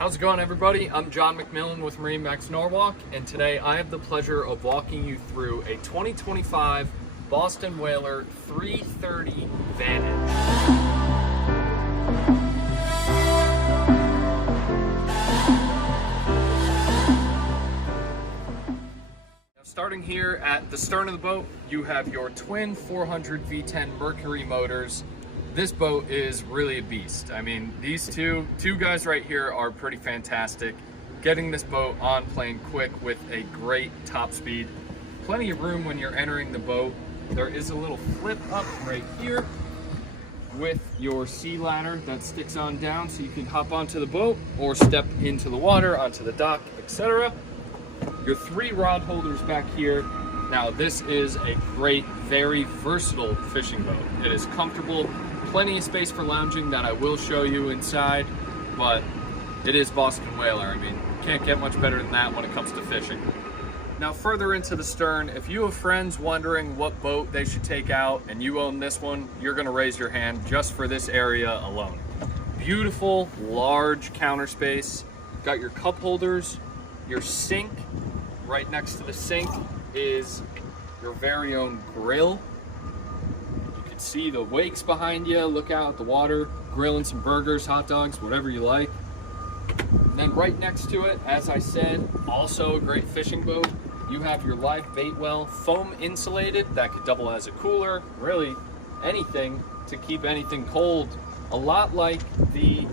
How's it going, everybody? I'm John McMillan with MarineMax Norwalk, and today I have the pleasure of walking you through a 2025 Boston Whaler 330 Vantage. Starting here at the stern of the boat, you have your twin 400 V10 Mercury motors. This boat is really a beast. I mean, these two guys right here are pretty fantastic. Getting this boat on plane quick with a great top speed. Plenty of room when you're entering the boat. There is a little flip up right here with your sea ladder that sticks on down so you can hop onto the boat or step into the water, onto the dock, etc. Your 3 rod holders back here. Now this is a great, very versatile fishing boat. It is comfortable, plenty of space for lounging that I will show you inside, but it is Boston Whaler. I mean, can't get much better than that when it comes to fishing. Now further into the stern, if you have friends wondering what boat they should take out and you own this one, you're gonna raise your hand just for this area alone. Beautiful, large counter space. Got your cup holders, your sink. Right next to the sink is your very own grill. You can see the wakes behind you. Look out at the water, grilling some burgers, hot dogs, whatever you like. And then right next to it, as I said, also a great fishing boat. You have your live bait well, foam insulated, that could double as a cooler, really anything to keep anything cold. A lot like the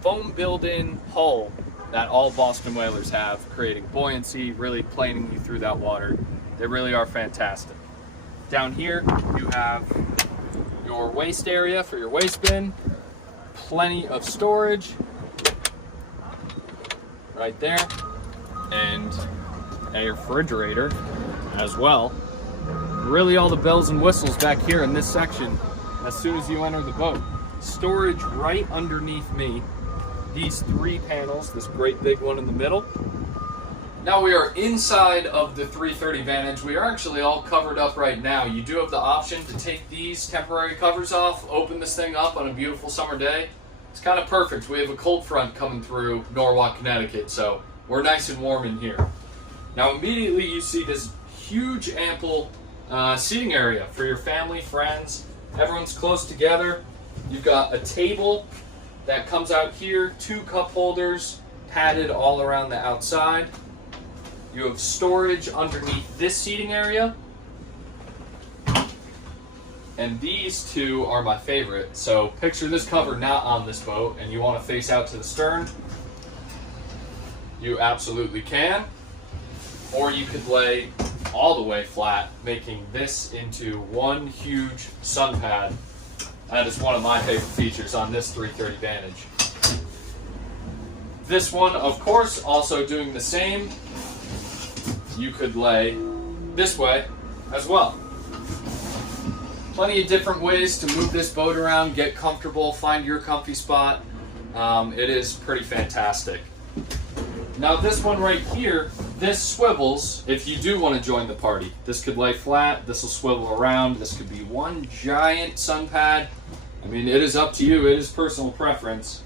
foam built-in hull that all Boston Whalers have, creating buoyancy, really planing you through that water. They really are fantastic. Down here, you have your waste area for your waste bin, plenty of storage right there, and a refrigerator as well. Really all the bells and whistles back here in this section as soon as you enter the boat. Storage right underneath me. These 3 panels, this great big one in the middle. Now we are inside of the 330 Vantage. We are actually all covered up right now. You do have the option to take these temporary covers off, open this thing up on a beautiful summer day. It's kind of perfect. We have a cold front coming through Norwalk, Connecticut, so we're nice and warm in here. Now immediately you see this huge, ample seating area for your family, friends. Everyone's close together. You've got a table that comes out here, 2 cup holders padded all around the outside. You have storage underneath this seating area. And these 2 are my favorite. So picture this cover not on this boat and you want to face out to the stern. You absolutely can. Or you could lay all the way flat, making this into one huge sun pad. That is one of my favorite features on this 330 Vantage. This one, of course, also doing the same. You could lay this way as well. Plenty of different ways to move this boat around, get comfortable, find your comfy spot. It is pretty fantastic. Now this one right here, this swivels if you do want to join the party. This could lay flat, this will swivel around, this could be one giant sun pad. I mean, it is up to you, it is personal preference.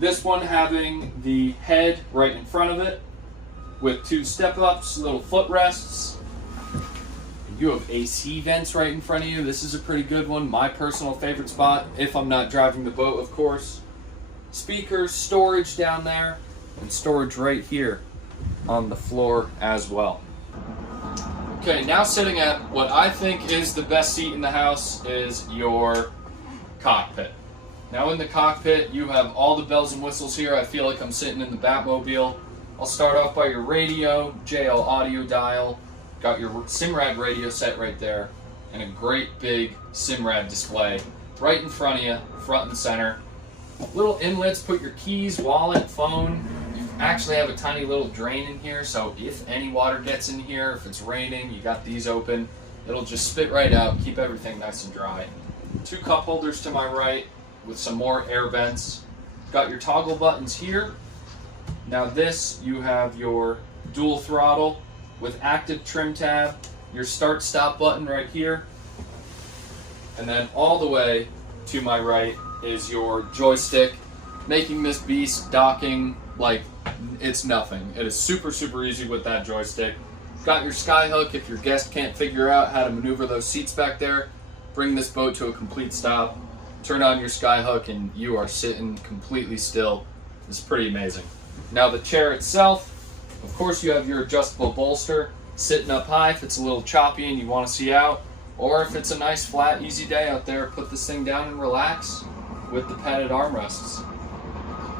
This one having the head right in front of it with 2 step-ups, little footrests. You have AC vents right in front of you. This is a pretty good one, my personal favorite spot, if I'm not driving the boat, of course. Speakers, storage down there, and storage right here on the floor as well. Okay, now sitting at what I think is the best seat in the house is your cockpit. Now in the cockpit, you have all the bells and whistles here. I feel like I'm sitting in the Batmobile. I'll start off by your radio, JL audio dial. Got your Simrad radio set right there, and a great big Simrad display right in front of you, front and center. Little inlets, put your keys, wallet, phone. You actually have a tiny little drain in here, so if any water gets in here, if it's raining, you got these open. It'll just spit right out, keep everything nice and dry. 2 cup holders to my right with some more air vents. Got your toggle buttons here. Now this, you have your dual throttle with active trim tab, your start stop button right here, and then all the way to my right is your joystick, making this beast docking like it's nothing. It is super, super easy with that joystick. Got your sky hook if your guest can't figure out how to maneuver those seats back there. Bring this boat to a complete stop. Turn on your sky hook and you are sitting completely still. It's pretty amazing. Now the chair itself, of course you have your adjustable bolster sitting up high if it's a little choppy and you want to see out, or if it's a nice flat easy day out there, put this thing down and relax with the padded armrests.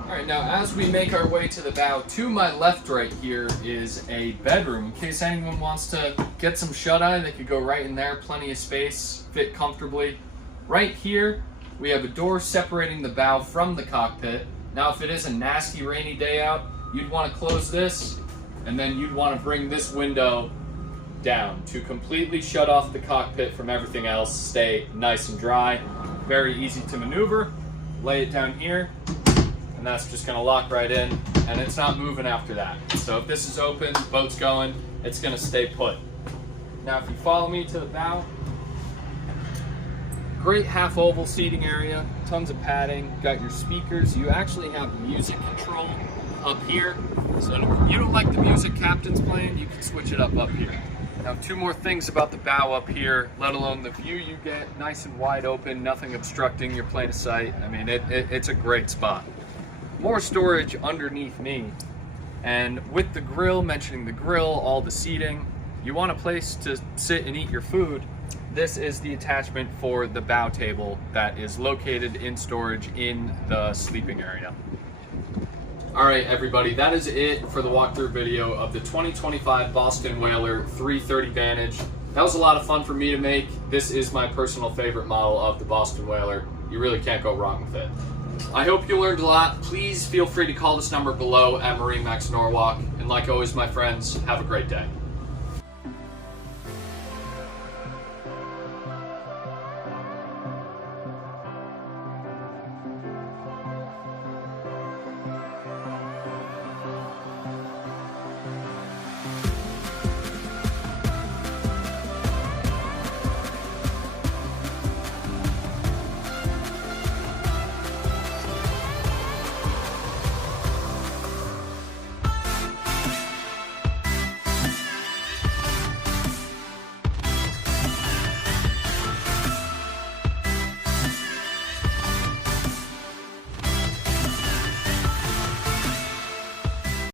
Alright, now as we make our way to the bow, to my left right here is a bedroom. In case anyone wants to get some shut-eye, they could go right in there, plenty of space, fit comfortably. Right here, we have a door separating the bow from the cockpit. Now if it is a nasty rainy day out, you'd want to close this, and then you'd want to bring this window down to completely shut off the cockpit from everything else, stay nice and dry. Very easy to maneuver. Lay it down here, and that's just gonna lock right in, and it's not moving after that. So if this is open, boat's going, it's gonna stay put. Now if you follow me to the bow, great half oval seating area, tons of padding, got your speakers. You actually have music control up here. So if you don't like the music captain's playing, you can switch it up here. Now two more things about the bow up here, let alone the view you get, nice and wide open, nothing obstructing your plane of sight. I mean, it's a great spot. More storage underneath me, and with the grill, mentioning the grill, all the seating, you want a place to sit and eat your food. This is the attachment for the bow table that is located in storage in the sleeping area. All right, everybody, that is it for the walkthrough video of the 2025 Boston Whaler 330 Vantage. That was a lot of fun for me to make. This is my personal favorite model of the Boston Whaler. You really can't go wrong with it. I hope you learned a lot. Please feel free to call this number below at MarineMax Norwalk. And like always, my friends, have a great day.